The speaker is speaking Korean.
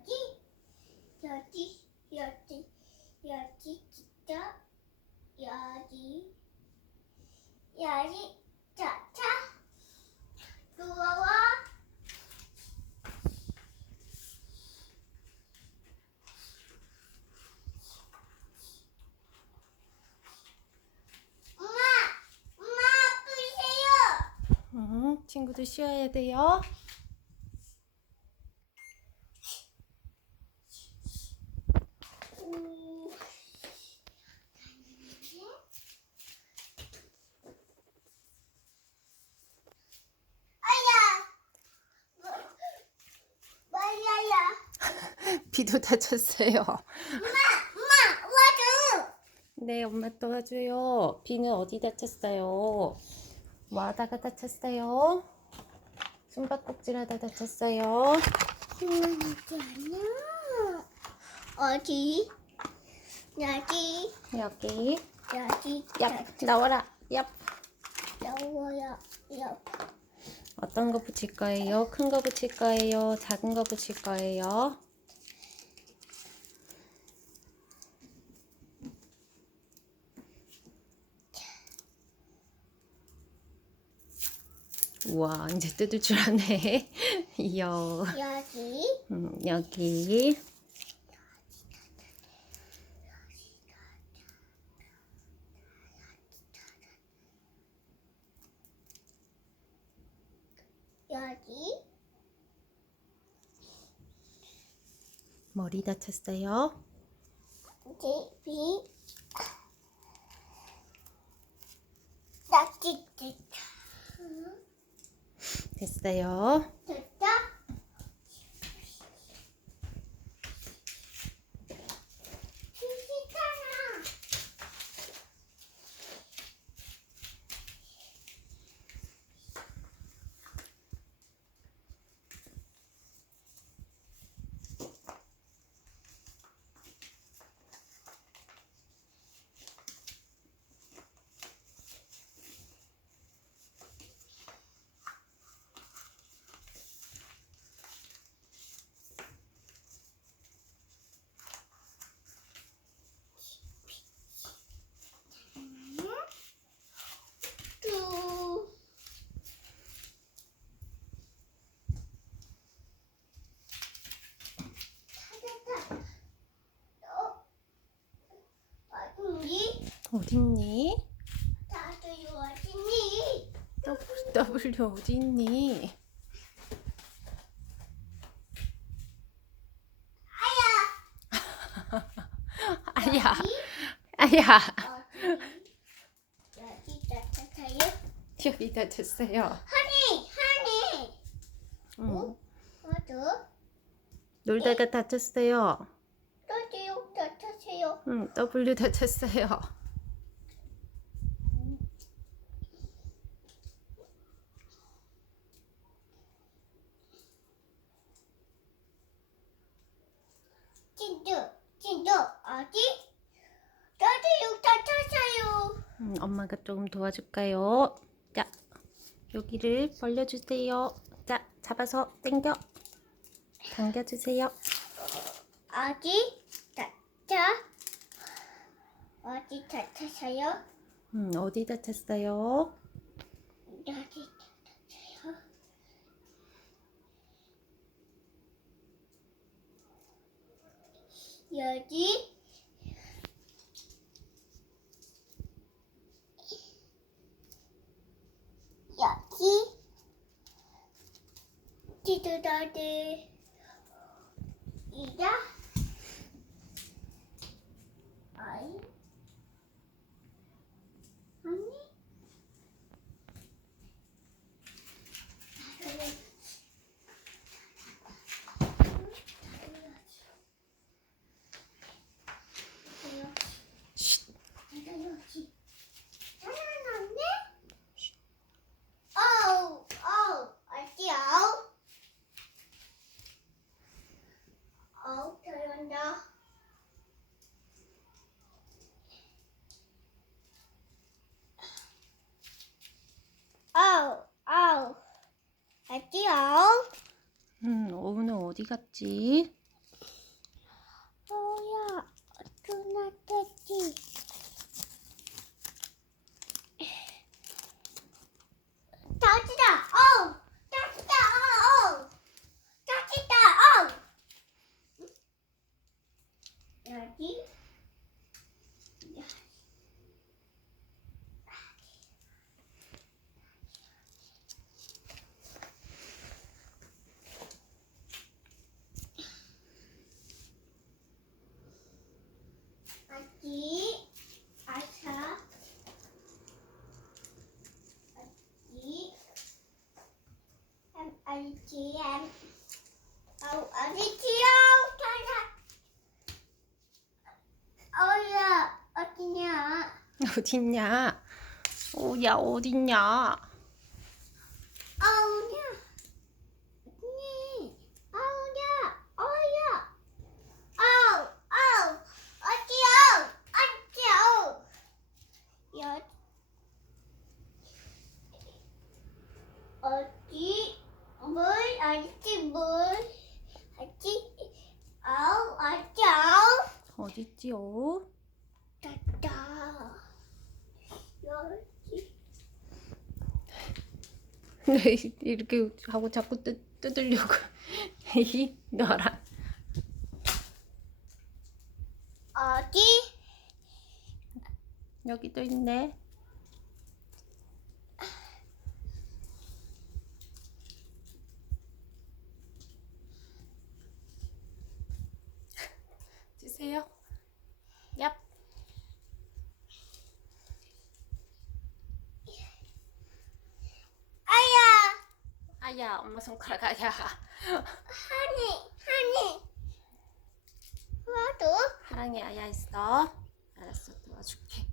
여기 여기 여기 여기 진짜 여기 여기 자차 누워와 엄마 엄마 아프세요 응, 친구들 쉬어야 돼요. 오. 아야, 뭐, 비도 다쳤어요. 엄마, 엄마, 와줘. 네, 엄마 도와줘요. 비는 어디 다쳤어요? 뭐 하다가 다쳤어요? 숨바꼭질하다 다쳤어요. 이게 아니야. 어디? 여기, 여기. 여기, 얍, 나와라. 얍. 나와요. 여. 어떤 거 붙일 거예요? 큰 거 붙일 거예요? 작은 거 붙일 거예요? 우와, 이제 뜯을 줄 아네. 이야. 여기, 음, 여기. 여기, 머리 다쳤어요? 제비, 낙지, 됐어요. 됐다? 괜찮아. 뚜. 찾았다. 어? 어딨니? 다들 어딨니? W, W 어딨니? 아야, 아야. 어디? 여기 찾았어요? 여기 다쳤어요. 하니, 하니. 응. 어디? 놀다가 다쳤어요. 어디요? 찾았어요? 응, W 다쳤어요. 진주, 진주, 어디? 어디요? 찾았어요? 음, 엄마가 조금 도와줄까요? 자, 여기를 벌려주세요. 자, 잡아서 당겨. 당겨주세요. 어디? 찾아? 어디 찾았어요? 음, 어디 다쳤어요? 여기 찾았어요? 여기? 여기? 디드다디 이다? 아이? 아니? 쉿. 어우, 어우, 어디요? 어우, 잘한다. 어우, 어디 갔지? 따지다. 어. 따지다. 어. 따지다. 어. 여기. 아기, 아차, 아기, 햄, 아우, 타자. 어야, 어디냐? 어딨냐? 오야 어딨냐? 아우냐, 니, 아우냐, 어야, 아우, 아우, 어디요, 어디요, 여, 어디, 물, 어디, 물, 어디, 아우, 어디, 아우, 어딨지요? 따따, 여기. 네, 이렇게 하고 자꾸 뜯, 뜯으려고 이 너랑 어디? 여기도 있네. 주세요. 얍. 아야, 아야, 엄마 손가락 아야. 하니, 하니. 와도 하랑이 아야 있어. 알았어, 도와줄게.